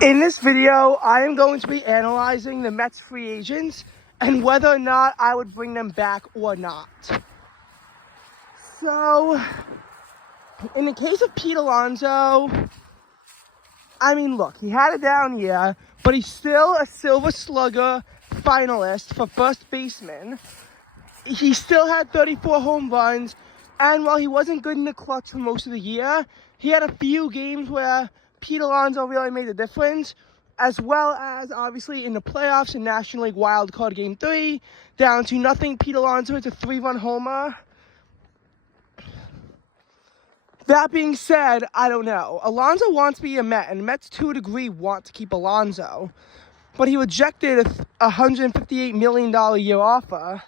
In this video, I am going to be analyzing the Mets free agents and whether or not I would bring them back or not. So, in the case of Pete Alonso, I mean, look, he had a down year, but he's still a Silver Slugger finalist for first baseman. He still had 34 home runs, and while he wasn't good in the clutch for most of the year, he had a few games where Pete Alonso really made a difference, as well as obviously in the playoffs in National League Wild Card Game 3, down to nothing. Pete Alonso hits a 3-run homer. That being said, I don't know. Alonso wants to be a Met, and the Mets to a degree want to keep Alonso, but he rejected a $158 million a year offer,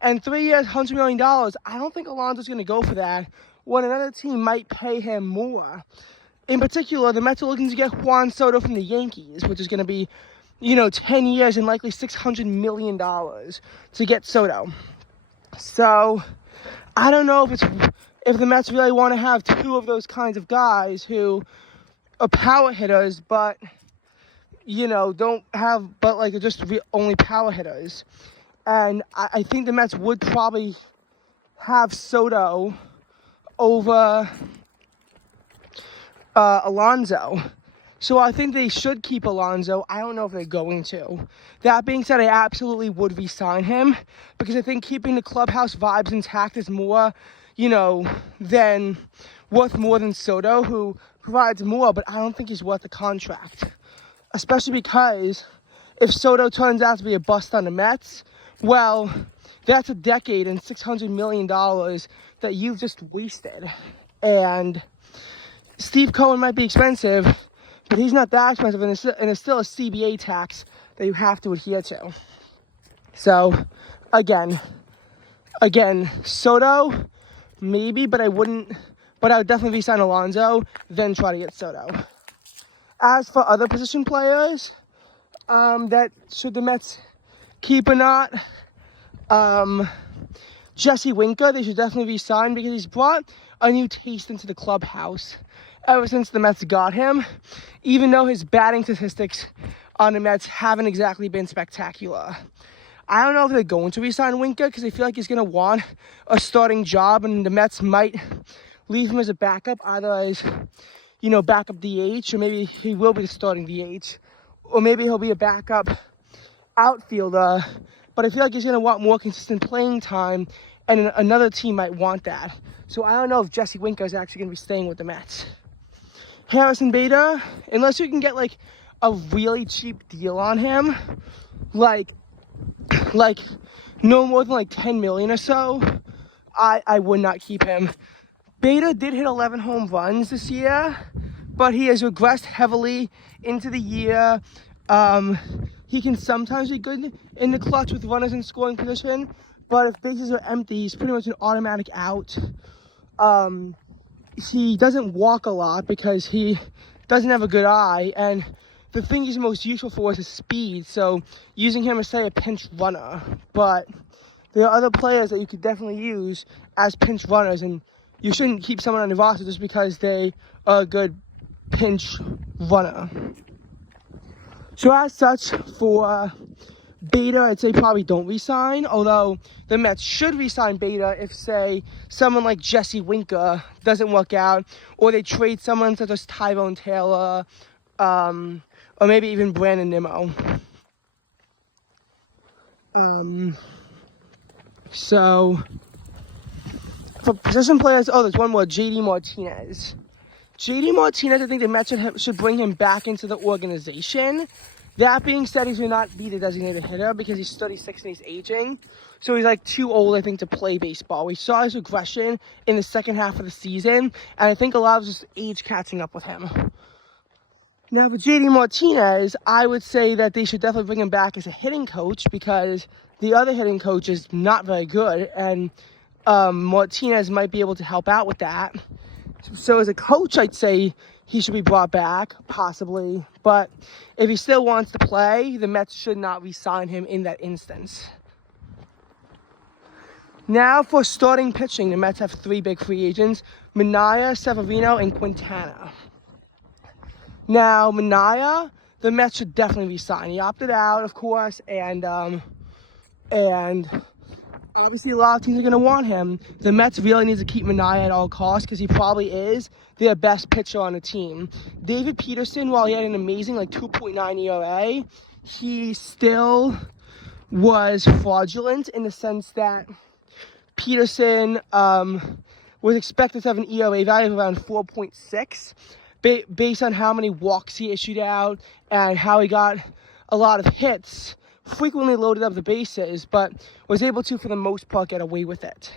and 3 years, $100 million. I don't think Alonso's going to go for that when another team might pay him more. In particular, the Mets are looking to get Juan Soto from the Yankees, which is going to be, 10 years and likely $600 million to get Soto. So, I don't know if the Mets really want to have two of those kinds of guys who are power hitters, but, are just only power hitters. And I think the Mets would probably have Soto over Alonso. So I think they should keep Alonso. I don't know if they're going to. That being said, I absolutely would re-sign him because I think keeping the clubhouse vibes intact is more, than worth more than Soto, who provides more, but I don't think he's worth the contract. Especially because if Soto turns out to be a bust on the Mets, well, that's a decade and $600 million that you've just wasted. And Steve Cohen might be expensive, but he's not that expensive, and it's still a CBA tax that you have to adhere to. So, again, Soto, maybe, but I would definitely re-sign Alonso, then try to get Soto. As for other position players, that should the Mets keep or not, Jesse Winker, they should definitely re-sign because he's brought a new taste into the clubhouse ever since the Mets got him, even though his batting statistics on the Mets haven't exactly been spectacular. I don't know if they're going to re-sign Winker because they feel like he's going to want a starting job, and the Mets might leave him as a backup, either as, backup DH, or maybe he will be the starting DH, or maybe he'll be a backup outfielder, but I feel like he's going to want more consistent playing time, and another team might want that. So I don't know if Jesse Winker is actually going to be staying with the Mets. Harrison Bader, unless you can get a really cheap deal on him, like no more than $10 million or so, I would not keep him. Bader did hit 11 home runs this year, but he has regressed heavily into the year. He can sometimes be good in the clutch with runners in scoring position, but if bases are empty, he's pretty much an automatic out. He doesn't walk a lot because he doesn't have a good eye, and the thing he's most useful for is his speed, so using him as, say, a pinch runner. But there are other players that you could definitely use as pinch runners, and you shouldn't keep someone on your roster just because they are a good pinch runner. So as such, for Bader, I'd say probably don't re-sign, although the Mets should re-sign Bader if, say, someone like Jesse Winker doesn't work out, or they trade someone such as Tyrone Taylor, or maybe even Brandon Nimmo. So, for position players, there's one more, JD Martinez. JD Martinez, I think the Mets should bring him back into the organization. That being said, he should not be the designated hitter because he's 36 and he's aging. So he's too old, I think, to play baseball. We saw his regression in the second half of the season, and I think a lot of just age catching up with him. Now, for JD Martinez, I would say that they should definitely bring him back as a hitting coach because the other hitting coach is not very good, and Martinez might be able to help out with that. So as a coach, I'd say he should be brought back, possibly. But if he still wants to play, the Mets should not re-sign him in that instance. Now for starting pitching, the Mets have three big free agents: Manaea, Severino, and Quintana. Now, Manaea, the Mets should definitely resign. He opted out, of course, and obviously a lot of teams are going to want him. The Mets really need to keep Manaea at all costs because he probably is their best pitcher on the team. David Peterson, while he had an amazing 2.9 ERA, he still was fraudulent in the sense that Peterson was expected to have an ERA value of around 4.6 based on how many walks he issued out and how he got a lot of hits, frequently loaded up the bases, but was able to, for the most part, get away with it.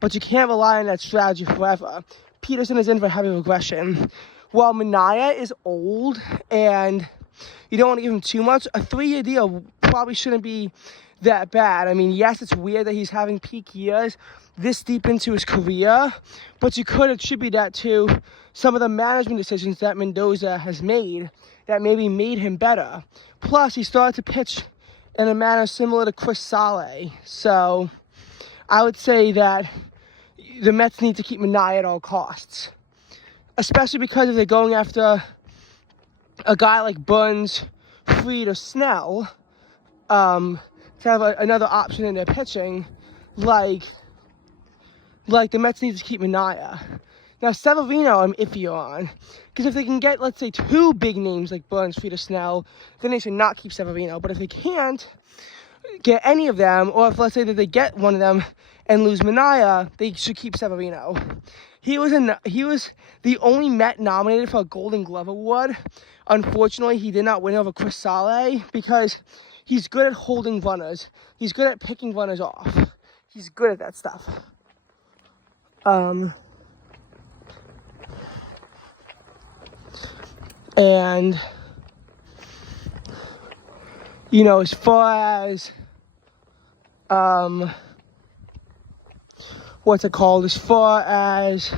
But you can't rely on that strategy forever. Peterson is in for heavy regression. While Manaea is old and you don't want to give him too much, a 3-year deal probably shouldn't be that bad. I mean, yes, it's weird that he's having peak years this deep into his career, but you could attribute that to some of the management decisions that Mendoza has made that maybe made him better. Plus, he started to pitch in a manner similar to Chris Sale. So I would say that the Mets need to keep Manaea at all costs, especially because if they're going after a guy like Burns, Fried, or Snell, to have another option in their pitching, like the Mets need to keep Manaea. Now, Severino, I'm iffy on, because if they can get, let's say, 2 big names like Burns, Fried, or Snell, then they should not keep Severino. But if they can't get any of them, or if let's say that they get one of them and lose Manaea, they should keep Severino. He was the only Met nominated for a Golden Glove Award. Unfortunately, he did not win over Chris Sale because he's good at holding runners. He's good at picking runners off. He's good at that stuff. And, you know, as far as, what's it called? As far as,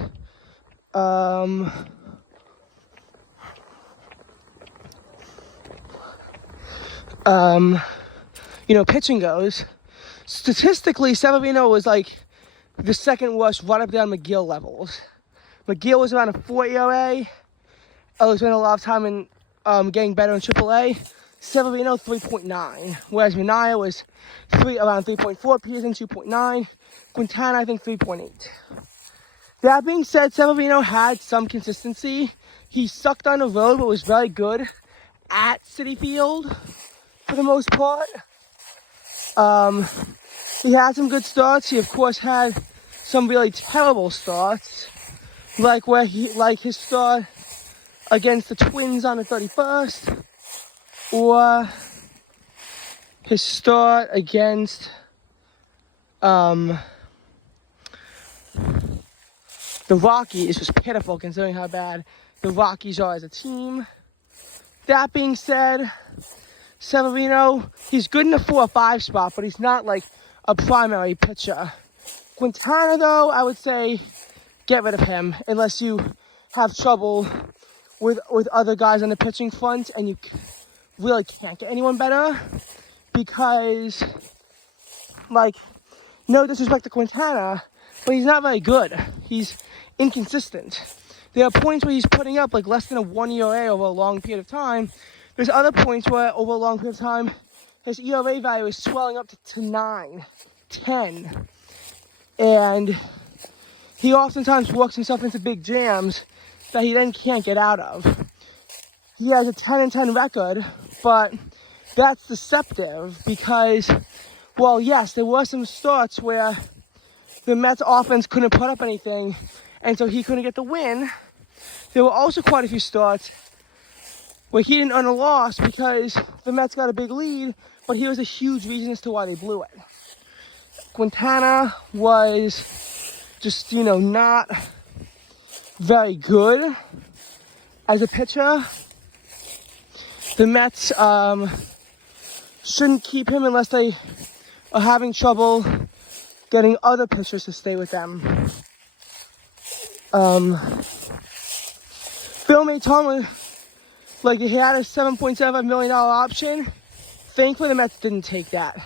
you know, pitching goes, statistically, Severino was like the second worst, right up down McGill levels. McGill was around a 4 ERA. I spent a lot of time in getting better in AAA. Severino 3.9, whereas Manaea was around 3.4, Peterson 2.9, Quintana I think 3.8. That being said, Severino had some consistency. He sucked on the road, but was very good at Citi Field for the most part. He had some good starts. He of course had some really terrible starts, like his start against the Twins on the 31st, or his start against the Rockies was pitiful considering how bad the Rockies are as a team. That being said, Severino, he's good in the 4 or 5 spot, but he's not like a primary pitcher. Quintana, though, I would say get rid of him unless you have trouble with other guys on the pitching front and you really can't get anyone better, because, like, no disrespect to Quintana, but he's not very good. He's inconsistent. There are points where he's putting up like less than a 1 ERA over a long period of time. There's other points where over a long period of time his ERA value is swelling up to 9, 10, and he oftentimes works himself into big jams that he then can't get out of. He has a 10-10 record, but that's deceptive because, well, yes, there were some starts where the Mets offense couldn't put up anything, and so he couldn't get the win. There were also quite a few starts where he didn't earn a loss because the Mets got a big lead, but he was a huge reason as to why they blew it. Quintana was just, you know, not very good as a pitcher. The Mets shouldn't keep him unless they are having trouble getting other pitchers to stay with them. Phil Maton, like, he had a $7.75 million option. Thankfully, the Mets didn't take that.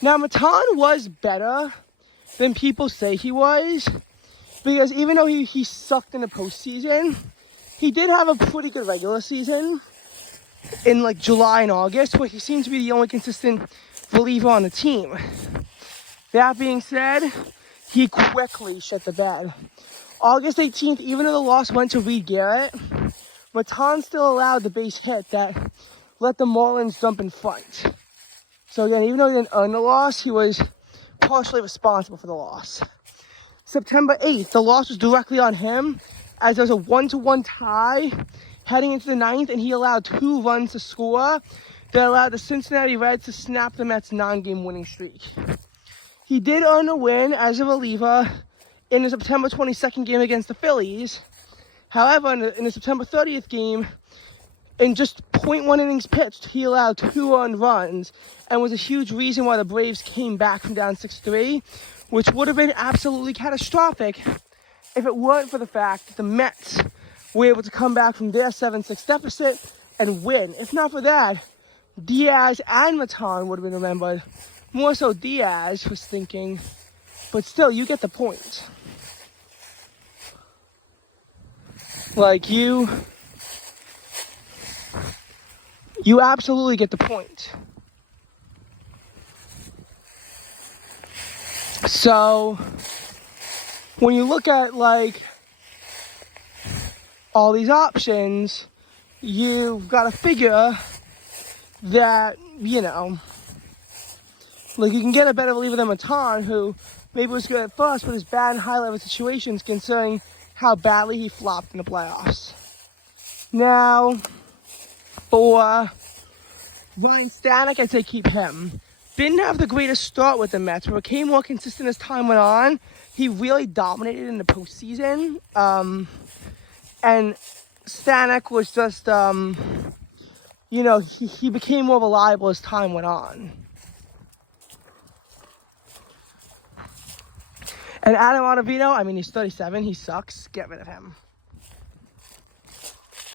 Now, Maton was better than people say he was, because even though he sucked in the postseason, he did have a pretty good regular season. in like July and August, where he seemed to be the only consistent reliever on the team. That being said, he quickly shut the bed. August 18th, even though the loss went to Reed Garrett, Matan still allowed the base hit that let the Marlins jump in front. So again, even though he didn't earn the loss, he was partially responsible for the loss. September 8th, the loss was directly on him, as there was a 1-1 tie heading into the 9th, and he allowed 2 runs to score that allowed the Cincinnati Reds to snap the Mets' 9-game winning streak. He did earn a win as a reliever in the September 22nd game against the Phillies. However, in the September 30th game, in just 0.1 innings pitched, he allowed 2 earned runs and was a huge reason why the Braves came back from down 6-3, which would have been absolutely catastrophic if it weren't for the fact that the Mets were able to come back from their 7-6 deficit and win. If not for that, Diaz and Matan would have been remembered. More so Diaz was thinking, but still, you get the point. Like, you absolutely get the point. So, when you look at, like, all these options, you've got to figure that, like, you can get a better reliever than Matan, who maybe was good at first, but is bad in high-level situations considering how badly he flopped in the playoffs. Now, for Ryan Stanek, I'd say keep him. Didn't have the greatest start with the Mets, but became more consistent as time went on. He really dominated in the postseason. And Stanek was just, he became more reliable as time went on. And Adam Ottavino, he's 37. He sucks. Get rid of him.